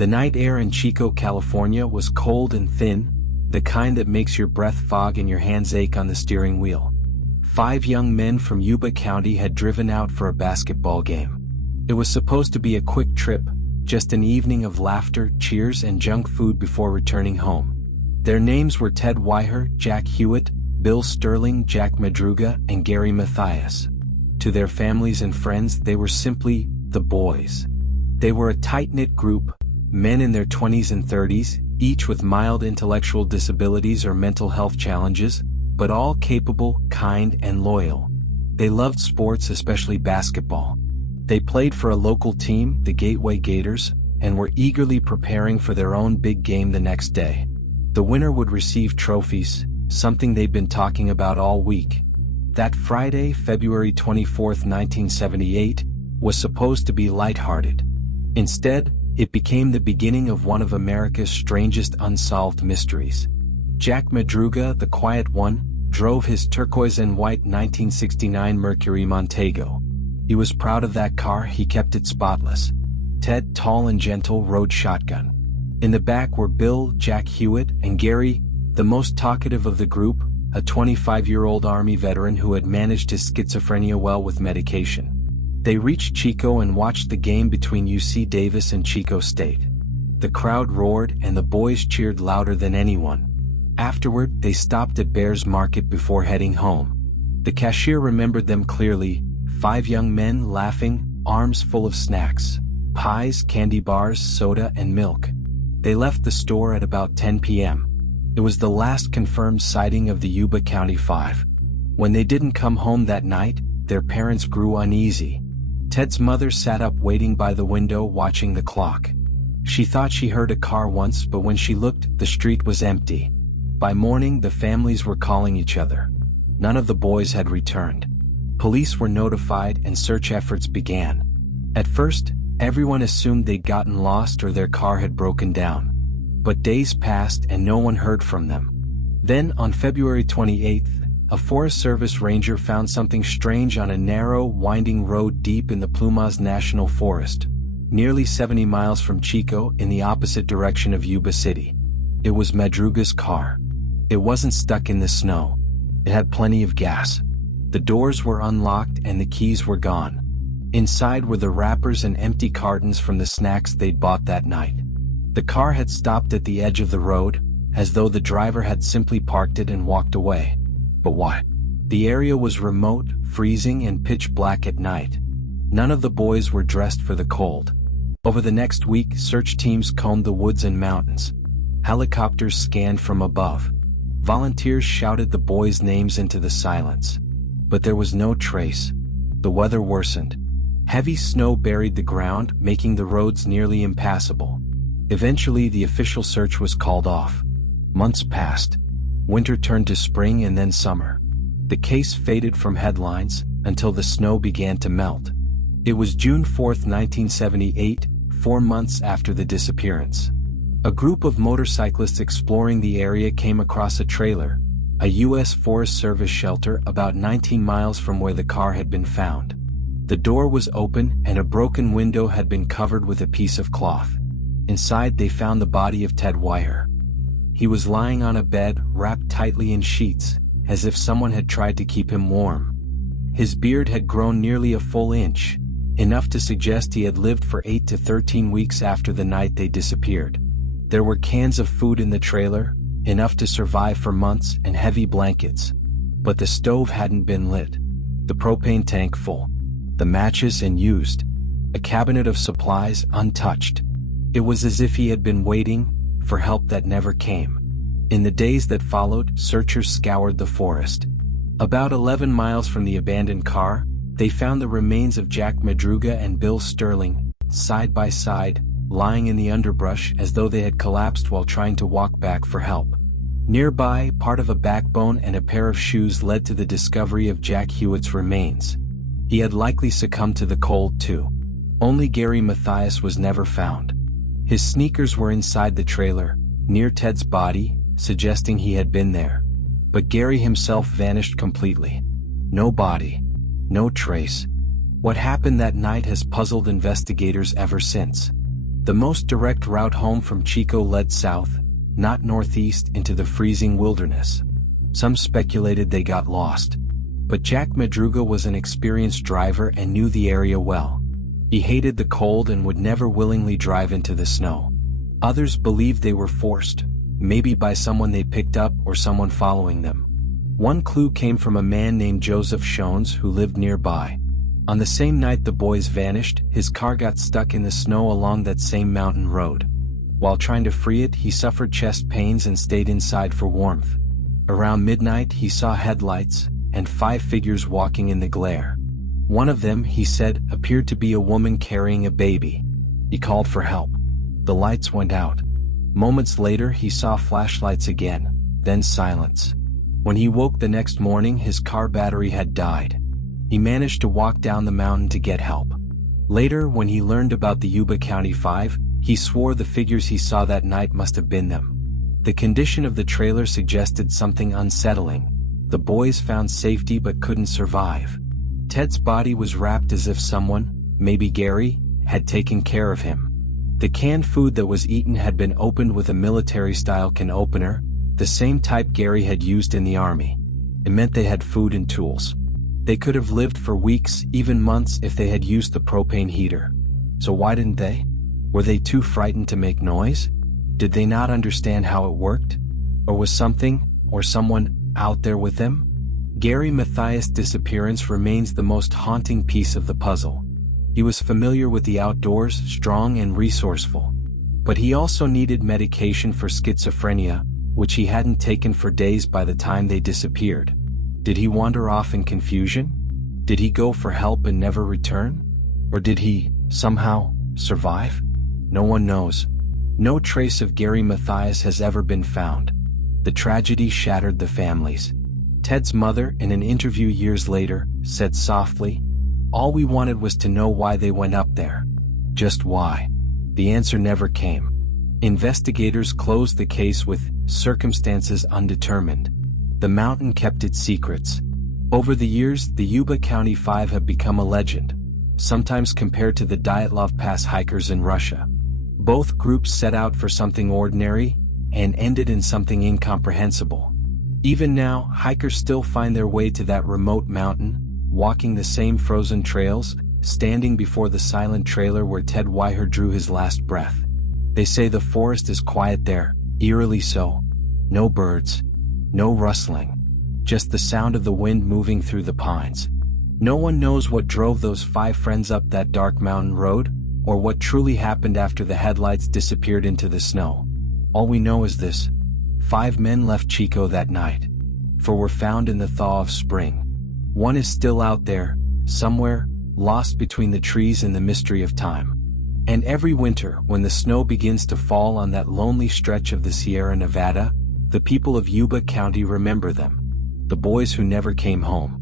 The night air in Chico, California was cold and thin, the kind that makes your breath fog and your hands ache on the steering wheel. 5 young men from Yuba County had driven out for a basketball game. It was supposed to be a quick trip, just an evening of laughter, cheers, and junk food before returning home. Their names were Ted Weiher, Jack Hewitt, Bill Sterling, Jack Madruga, and Gary Mathias. To their families and friends, they were simply the boys. They were a tight-knit group, men in their 20s and 30s, each with mild intellectual disabilities or mental health challenges, but all capable, kind, and loyal. They loved sports, especially basketball. They played for a local team, the Gateway Gators, and were eagerly preparing for their own big game the next day. The winner would receive trophies, something they'd been talking about all week. That Friday, February 24, 1978, was supposed to be lighthearted. Instead, it became the beginning of one of America's strangest unsolved mysteries. Jack Madruga, the quiet one, drove his turquoise and white 1969 Mercury Montego. He was proud of that car, he kept it spotless. Ted, tall and gentle, rode shotgun. In the back were Bill, Jack Hewitt, and Gary, the most talkative of the group, a 25-year-old Army veteran who had managed his schizophrenia well with medication. They reached Chico and watched the game between UC Davis and Chico State. The crowd roared and the boys cheered louder than anyone. Afterward, they stopped at Bears Market before heading home. The cashier remembered them clearly, 5 young men laughing, arms full of snacks, pies, candy bars, soda, and milk. They left the store at about 10 p.m. It was the last confirmed sighting of the Yuba County Five. When they didn't come home that night, their parents grew uneasy. Ted's mother sat up waiting by the window watching the clock. She thought she heard a car once, but when she looked, the street was empty. By morning, the families were calling each other. None of the boys had returned. Police were notified and search efforts began. At first, everyone assumed they'd gotten lost or their car had broken down. But days passed and no one heard from them. Then, on February 28th, a Forest Service ranger found something strange on a narrow, winding road deep in the Plumas National Forest, nearly 70 miles from Chico in the opposite direction of Yuba City. It was Madruga's car. It wasn't stuck in the snow. It had plenty of gas. The doors were unlocked and the keys were gone. Inside were the wrappers and empty cartons from the snacks they'd bought that night. The car had stopped at the edge of the road, as though the driver had simply parked it and walked away. But why? The area was remote, freezing, and pitch black at night. None of the boys were dressed for the cold. Over the next week, search teams combed the woods and mountains. Helicopters scanned from above. Volunteers shouted the boys' names into the silence. But there was no trace. The weather worsened. Heavy snow buried the ground, making the roads nearly impassable. Eventually, the official search was called off. Months passed. Winter turned to spring and then summer. The case faded from headlines until the snow began to melt. It was June 4, 1978, 4 months after the disappearance. A group of motorcyclists exploring the area came across a trailer, a U.S. Forest Service shelter about 19 miles from where the car had been found. The door was open and a broken window had been covered with a piece of cloth. Inside they found the body of Ted Weiher. He was lying on a bed, wrapped tightly in sheets, as if someone had tried to keep him warm. His beard had grown nearly a full inch, enough to suggest he had lived for 8 to 13 weeks after the night they disappeared. There were cans of food in the trailer, enough to survive for months, and heavy blankets. But the stove hadn't been lit. The propane tank full. The matches unused. A cabinet of supplies untouched. It was as if he had been waiting for help that never came. In the days that followed, searchers scoured the forest. About 11 miles from the abandoned car, they found the remains of Jack Madruga and Bill Sterling, side by side, lying in the underbrush as though they had collapsed while trying to walk back for help. Nearby, part of a backbone and a pair of shoes led to the discovery of Jack Hewitt's remains. He had likely succumbed to the cold too. Only Gary Mathias was never found. His sneakers were inside the trailer, near Ted's body, suggesting he had been there. But Gary himself vanished completely. No body. No trace. What happened that night has puzzled investigators ever since. The most direct route home from Chico led south, not northeast, into the freezing wilderness. Some speculated they got lost. But Jack Madruga was an experienced driver and knew the area well. He hated the cold and would never willingly drive into the snow. Others believed they were forced, maybe by someone they picked up or someone following them. One clue came from a man named Joseph Shones who lived nearby. On the same night the boys vanished, his car got stuck in the snow along that same mountain road. While trying to free it, he suffered chest pains and stayed inside for warmth. Around midnight he saw headlights and 5 figures walking in the glare. One of them, he said, appeared to be a woman carrying a baby. He called for help. The lights went out. Moments later he saw flashlights again, then silence. When he woke the next morning, his car battery had died. He managed to walk down the mountain to get help. Later, when he learned about the Yuba County Five, he swore the figures he saw that night must have been them. The condition of the trailer suggested something unsettling. The boys found safety but couldn't survive. Ted's body was wrapped as if someone, maybe Gary, had taken care of him. The canned food that was eaten had been opened with a military-style can opener, the same type Gary had used in the army. It meant they had food and tools. They could have lived for weeks, even months, if they had used the propane heater. So why didn't they? Were they too frightened to make noise? Did they not understand how it worked? Or was something, or someone, out there with them? Gary Mathias' disappearance remains the most haunting piece of the puzzle. He was familiar with the outdoors, strong and resourceful. But he also needed medication for schizophrenia, which he hadn't taken for days by the time they disappeared. Did he wander off in confusion? Did he go for help and never return? Or did he, somehow, survive? No one knows. No trace of Gary Mathias has ever been found. The tragedy shattered the families. Ted's mother, in an interview years later, said softly, "All we wanted was to know why they went up there. Just why." The answer never came. Investigators closed the case with circumstances undetermined. The mountain kept its secrets. Over the years, the Yuba County Five have become a legend, sometimes compared to the Dyatlov Pass hikers in Russia. Both groups set out for something ordinary and ended in something incomprehensible. Even now, hikers still find their way to that remote mountain, walking the same frozen trails, standing before the silent trailer where Ted Weiher drew his last breath. They say the forest is quiet there, eerily so. No birds, no rustling, just the sound of the wind moving through the pines. No one knows what drove those 5 friends up that dark mountain road, or what truly happened after the headlights disappeared into the snow. All we know is this: 5 men left Chico that night, for were found in the thaw of spring. One is still out there, somewhere, lost between the trees in the mystery of time. And every winter, when the snow begins to fall on that lonely stretch of the Sierra Nevada, the people of Yuba County remember them. The boys who never came home.